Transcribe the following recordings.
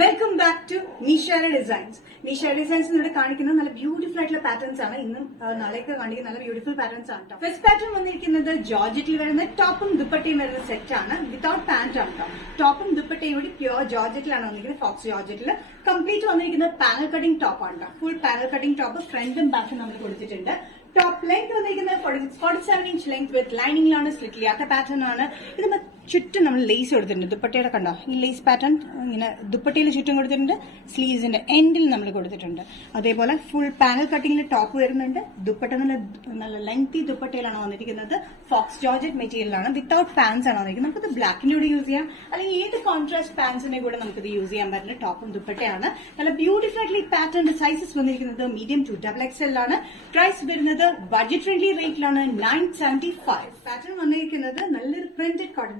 Welcome back to Nishara Designs. Nishara Designs ഇവിടെ കാണിക്കുന്ന നല്ല ബ്യൂട്ടിഫുൾ ആയിട്ടുള്ള പാറ്റേൺസ് ആണ്. ഇന്നും നാളെയൊക്കെ കാണിക്കുന്ന നല്ല ബ്യൂട്ടിഫുൾ പാറ്റേൺസ് ആണ്. ഫസ്റ്റ് പാറ്റേൺ വന്നിരിക്കുന്നത് ജോർജറ്റിൽ വരുന്ന ടോപ്പും ദുപ്പട്ടയും വരുന്ന സെറ്റ് ആണ്. വിതൗട്ട് പാന്റ് ആണ്. ടോപ്പും ദുപ്പട്ടയും കൂടി പ്യുവർ ജോർജറ്റിലാണ് വന്നിരിക്കുന്നത്. ഫോക്സ് ജോർജറ്റിൽ കംപ്ലീറ്റ് വന്നിരിക്കുന്ന പാനൽ കട്ടിംഗ് ടോപ്പ് ആണ്. ഫുൾ പാനൽ കട്ടിംഗ് ടോപ്പ് ഫ്രണ്ടും ബാക്കും നമ്മൾ കൊടുത്തിട്ടുണ്ട്. ടോപ്പ് ലെങ്ത് വന്നിരിക്കുന്നത് 47 ഇഞ്ച് ലെങ്ത് വിത്ത് ലൈനിങ്ങിലാണ്. സ്ലിറ്റ് ചെയ്യാത്ത പാറ്റേൺ ആണ്. ഇത് ചുറ്റും നമ്മൾ ലേസ് കൊടുത്തിട്ടുണ്ട്. ദുപ്പട്ടയുടെ കണ്ടോ ഈ ലേസ് പാറ്റേൺ ഇങ്ങനെ ദുപ്പട്ടയിൽ ചുറ്റും കൊടുത്തിട്ടുണ്ട്. സ്ലീവ്സിന്റെ എൻഡിൽ നമ്മൾ കൊടുത്തിട്ടുണ്ട്. അതേപോലെ ഫുൾ പാനൽ കട്ടിങ്ങിൽ ടോപ്പ് വരുന്നുണ്ട്. ദുപ്പട്ട നല്ല ലെങ്തി ദുപ്പട്ടയിലാണ് വന്നിരിക്കുന്നത്. ഫോക്സ് ജോർജറ്റ് മെറ്റീരിയലാണ്. വിത്തൌട്ട് പാൻസ് ആണ് വന്നിരിക്കുന്നത്. നമുക്കിത് ബ്ലാക്കിന്റെ കൂടെ യൂസ് ചെയ്യാം, അല്ലെങ്കിൽ ഏത് കോൺട്രാസ്റ്റ് പാൻസിന്റെ കൂടെ നമുക്കിത് യൂസ് ചെയ്യാൻ പറ്റുന്ന ടോപ്പും ദുപ്പട്ടയാണ്. നല്ല ബ്യൂട്ടിഫുൾ ആയിട്ടുള്ള ഈ പാറ്റേണിന്റെ സൈസസ് വന്നിരിക്കുന്നത് മീഡിയം ടു XXL ആണ്. പ്രൈസ് വരുന്നത് ബഡ്ജറ്റ് ഫ്രണ്ട്ലി റേറ്റിലാണ് 975. പാറ്റേൺ വന്നിരിക്കുന്നത് നല്ലൊരു പ്രിന്റഡ് കോട്ടൺ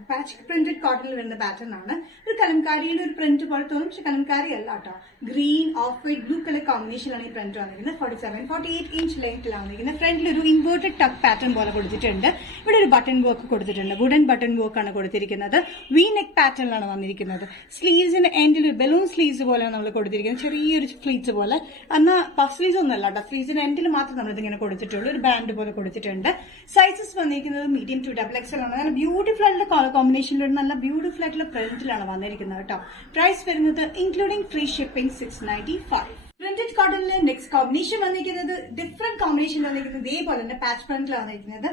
പ്രിന്റഡ് കോട്ടണിൽ വരുന്ന പാറ്റേൺ ആണ്. ഒരു കലംകാരിയുടെ ഒരു പ്രിന്റ് പോലെ തോന്നും, പക്ഷെ കലംകാരി അല്ല കേട്ടോ. Green off white blue colour കോമ്പിനേഷനിലാണ് ഈ പ്രിന്റ് വന്നിരിക്കുന്നത്. 47-48 ഇഞ്ച് ലെങ്ത്തിലാണ് വന്നിരിക്കുന്നത്. ഫ്രണ്ടിൽ ഒരു ഇൻവേർട്ടഡ് ടക്ക് പാറ്റേൺ പോലെ കൊടുത്തിട്ടുണ്ട്. ഇവിടെ ഒരു ബട്ടൺ വർക്ക് കൊടുത്തിട്ടുണ്ട്. വുഡൻ ബട്ടൺ വർക്ക് ആണ് കൊടുത്തിരിക്കുന്നത്. വി നെക്ക് പാറ്റേണിലാണ് വന്നിരിക്കുന്നത്. സ്ലീവ്സിന്റെ എൻഡിൽ ഒരു ബലൂൺ സ്ലീവ്സ് പോലെയാണ് നമ്മൾ കൊടുത്തിരിക്കുന്നത്. ചെറിയൊരു ഫ്ലീറ്റ്സ് പോലെ. എന്നാൽ പഫ് സ്ലീവ്സ് ഒന്നും അല്ല കേട്ടോ. സ്ലീവ്സിന്റെ എൻഡിൽ മാത്രം നമ്മൾ ഇതിങ്ങനെ കൊടുത്തിട്ടുള്ളൂ. ഒരു ബാൻഡ് പോലെ കൊടുത്തിട്ടുണ്ട്. സൈസസ് വന്നിരിക്കുന്നത് മീഡിയം ടു XXL ആണ്. നല്ല ബ്യൂട്ടിഫുൾ ആയിട്ടുള്ള കളർ കോമ്പിനേഷനിൽ നല്ല ബ്യൂട്ടിഫുൾ ആയിട്ടുള്ള പ്രിന്റിലാണ് വന്നിരിക്കുന്നത് കേട്ടോ. പ്രൈസ് വരുന്നത് ഇൻക്ലൂഡിംഗ് ഫ്രീ ഷിപ്പിംഗ് 695. പ്രിന്റഡ് കോട്ടണിലെ നെക്സ്റ്റ് കോമ്പിനേഷൻ വന്നിരിക്കുന്നത് ഡിഫറെന്റ് കോമ്പിനേഷൻ വന്നിരിക്കുന്നത് ഇതേപോലെ തന്നെ പാച്ച് പ്രിന്റിലാണ് വന്നിരിക്കുന്നത്.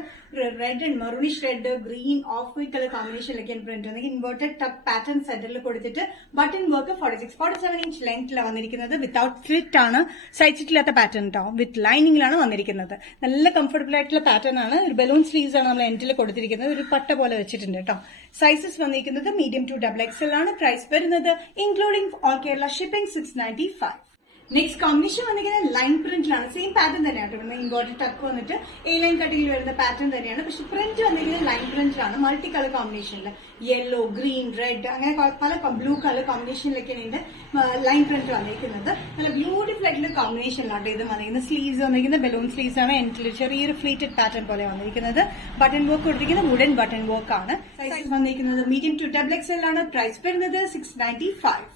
Red and maroonish red, green, off white colour കോമ്പിനേഷനിലൊക്കെയാണ് പ്രിന്റ് വന്നിരിക്കുന്നത്. ഇൻവേർട്ടഡ് ടക്ക് പാറ്റേൺ സെന്ററിൽ കൊടുത്തിട്ട് ബട്ടൺ വർക്ക് 46-47 ഇഞ്ച് ലെങ്ത്തിലാണ് വന്നിരിക്കുന്നത്. വിത്തൌട്ട് സ്ലിറ്റ് ആണ്. സൈഡ് സ്ലിറ്റ് ഇല്ലാത്ത പാറ്റേൺ കേട്ടോ. വിത്ത് ലൈനിങ്ങിലാണ് വന്നിരിക്കുന്നത്. നല്ല കംഫർട്ടബിൾ ആയിട്ടുള്ള പാറ്റേൺ ആണ്. ഒരു ബലൂൺ സ്ലീവ്സ് ആണ് നമ്മൾ എൻഡിൽ കൊടുത്തിരിക്കുന്നത്. ഒരു പട്ട പോലെ വെച്ചിട്ടുണ്ട് കേട്ടോ. സൈസസ് വന്നിരിക്കുന്നത് മീഡിയം ടു XXL ആണ്. പ്രൈസ് വരുന്നത് including all Kerala shipping 695. Next combination വന്നിരിക്കുന്നത് ലൈൻ പ്രിന്റിലാണ്. സെയിം പാറ്റേൺ തന്നെയാണ്. ഇവിടുന്ന് ഇൻവേർട്ടഡ് ടക്ക് വന്നിട്ട് എ ലൈൻ കട്ടിങ്ങിൽ വരുന്ന പാറ്റേൺ തന്നെയാണ്. പക്ഷെ പ്രിന്റ് വന്നിരിക്കുന്നത് ലൈൻ പ്രിന്റിലാണ്. മൾട്ടി കളർ കോമ്പിനേഷനിൽ യെല്ലോ, ഗ്രീൻ, റെഡ് അങ്ങനെ പല ബ്ലൂ കളർ കോമ്പിനേഷനിലൊക്കെയാണ് ഇതിന്റെ ലൈൻ പ്രിന്റ് വന്നിരിക്കുന്നത്. നല്ല ബ്യൂട്ടിഫുൾ ആയിട്ടുള്ള കോമ്പിനേഷനിലാണ് ഇത് വന്നിരിക്കുന്നത്. സ്ലീവ്സ് വന്നിരിക്കുന്നത് ബലൂൺ സ്ലീവ്സ് ആണ്. എൻഡിൽ ചെറിയൊരു ഫ്ലീറ്റഡ് പാറ്റേൺ പോലെ വന്നിരിക്കുന്നത്. ബട്ടൺ വർക്ക് കൊടുത്തിരിക്കുന്നത് വുഡൻ ബട്ടൺ വർക്ക് ആണ്. സൈസ് വന്നിരിക്കുന്നത് മീഡിയം ടു XXL ആണ്. പ്രൈസ് വരുന്നത് 695.